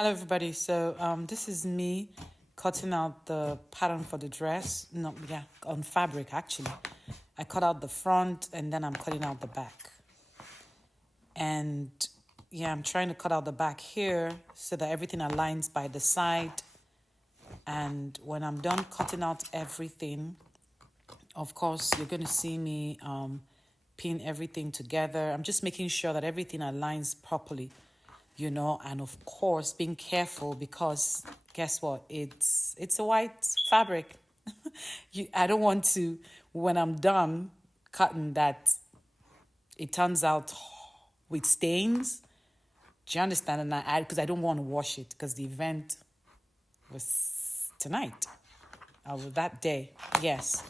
Hello, everybody. So, this is me cutting out the pattern for the dress. No, yeah, on fabric actually. I cut out the front and then I'm cutting out the back. And yeah, I'm trying to cut out the back here so that everything aligns by the side. And when I'm done cutting out everything, of course, you're going to see me pin everything together. I'm just making sure that everything aligns properly, and of course being careful because guess what? It's a white fabric. I don't want to, when I'm done cutting, that it turns out with stains. Do you understand? And because I don't want to wash it because the event was tonight. That day, yes.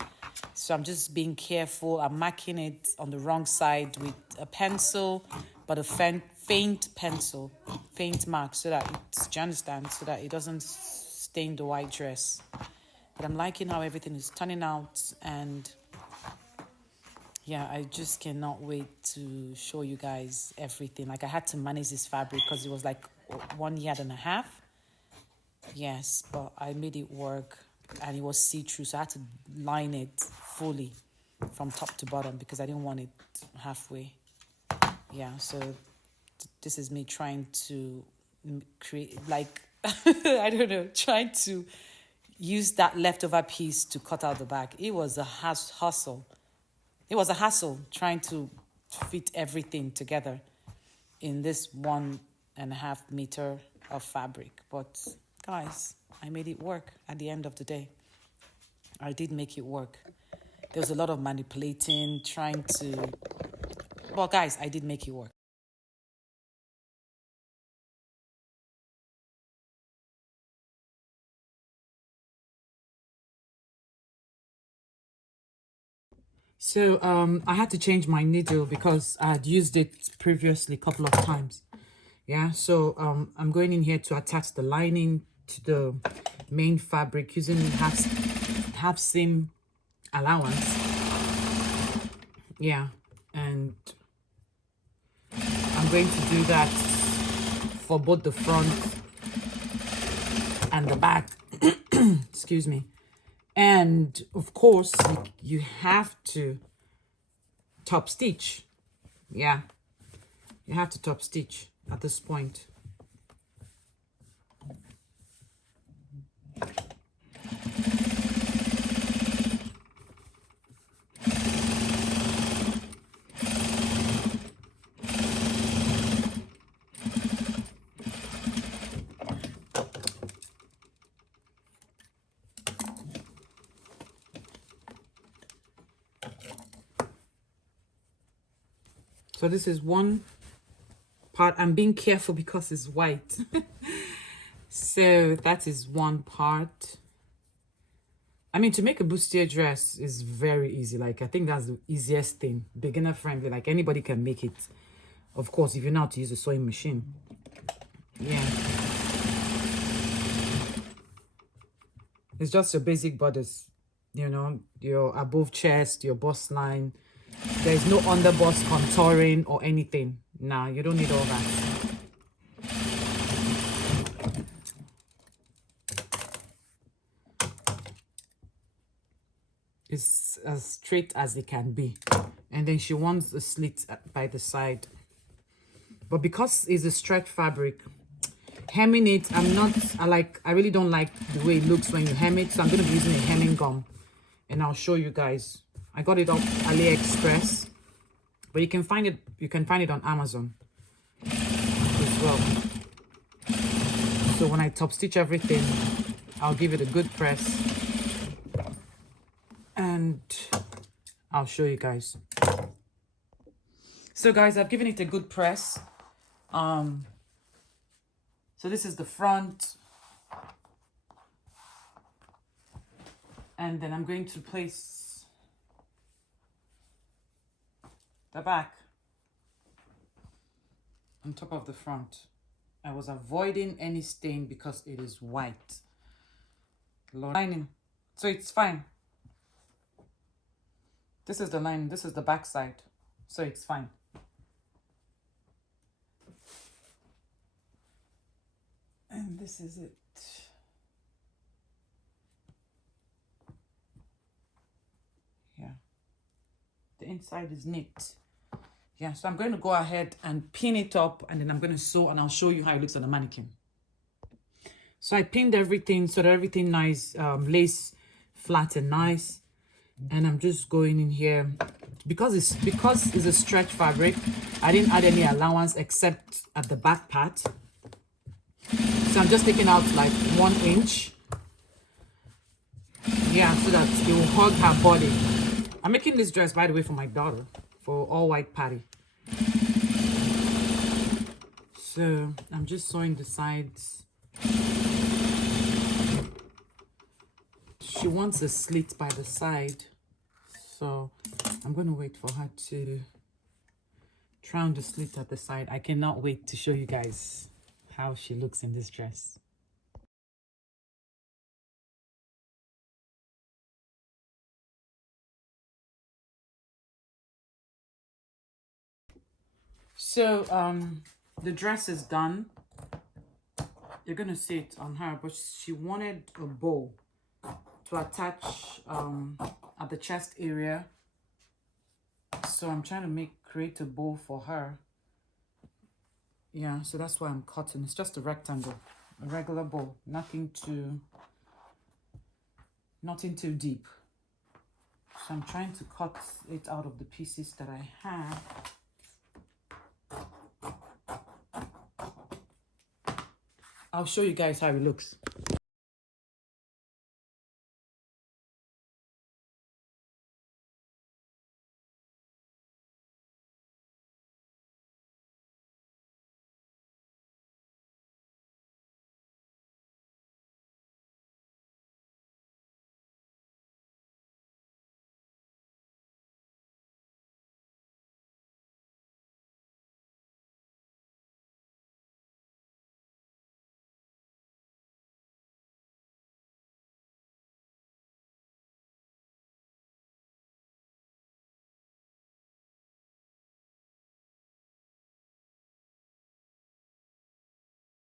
So I'm just being careful. I'm marking it on the wrong side with a pencil, but a faint pencil, faint mark, so that do you understand? So that it doesn't stain the white dress. But I'm liking how everything is turning out, and yeah, I just cannot wait to show you guys everything. Like I had to manage this fabric because it was like 1.5 years. Yes, but I made it work and it was see-through, so I had to line it fully from top to bottom because I didn't want it halfway. Yeah, so this is me trying to create, like, I don't know, trying to use that leftover piece to cut out the back. It was a hustle. It was a hassle trying to fit everything together in this 1.5 meter of fabric. But guys, I made it work at the end of the day. I did make it work. There was a lot of manipulating, trying to... Well, guys, I did make it work. So I had to change my needle because I had used it previously a couple of times. Yeah, so I'm going in here to attach the lining to the main fabric using half seam allowance. Yeah, and I'm going to do that for both the front and the back. Excuse me. And of course, you have to top stitch. Yeah, you have to top stitch at this point. So this is one part. I'm being careful because it's white. So that is one part. I mean, to make a bustier dress is very easy. Like, I think that's the easiest thing. Beginner friendly. Like, anybody can make it. Of course, if you know how to use a sewing machine. Yeah. It's just your basic bodice. Your above chest, your bust line. There is no under bust contouring or anything. Nah, you don't need all that. It's as straight as it can be. And then she wants a slit by the side. But because it's a stretch fabric, hemming it, I really don't like the way it looks when you hem it. So I'm going to be using a hemming gum. And I'll show you guys. I got it off AliExpress. But you can find it on Amazon as well. So when I top stitch everything, I'll give it a good press. And I'll show you guys. So guys, I've given it a good press. So this is the front. And then I'm going to place the back on top of the front. I was avoiding any stain because it is white. Lining. So it's fine. This is the line, this is the back side. So it's fine. And this is it. Yeah, the inside is neat. Yeah, so I'm going to go ahead and pin it up, and then I'm going to sew, and I'll show you how it looks on the mannequin. So I pinned everything so that everything nice, lace flat and nice. And I'm just going in here because it's a stretch fabric. I didn't add any allowance except at the back part. So I'm just taking out like 1 inch. Yeah, so that it will hug her body. I'm making this dress, by the way, for my daughter for all white party. So I'm just sewing the sides. She wants a slit by the side, so I'm going to wait for her to try on the slit at the side. I cannot wait to show you guys how she looks in this dress. So the dress is done. You're gonna see it on her, but she wanted a bow to attach at the chest area. So I'm trying to create a bow for her. Yeah, so that's why I'm cutting. It's just a rectangle, a regular bow, nothing too deep. So I'm trying to cut it out of the pieces that I have. I'll show you guys how it looks.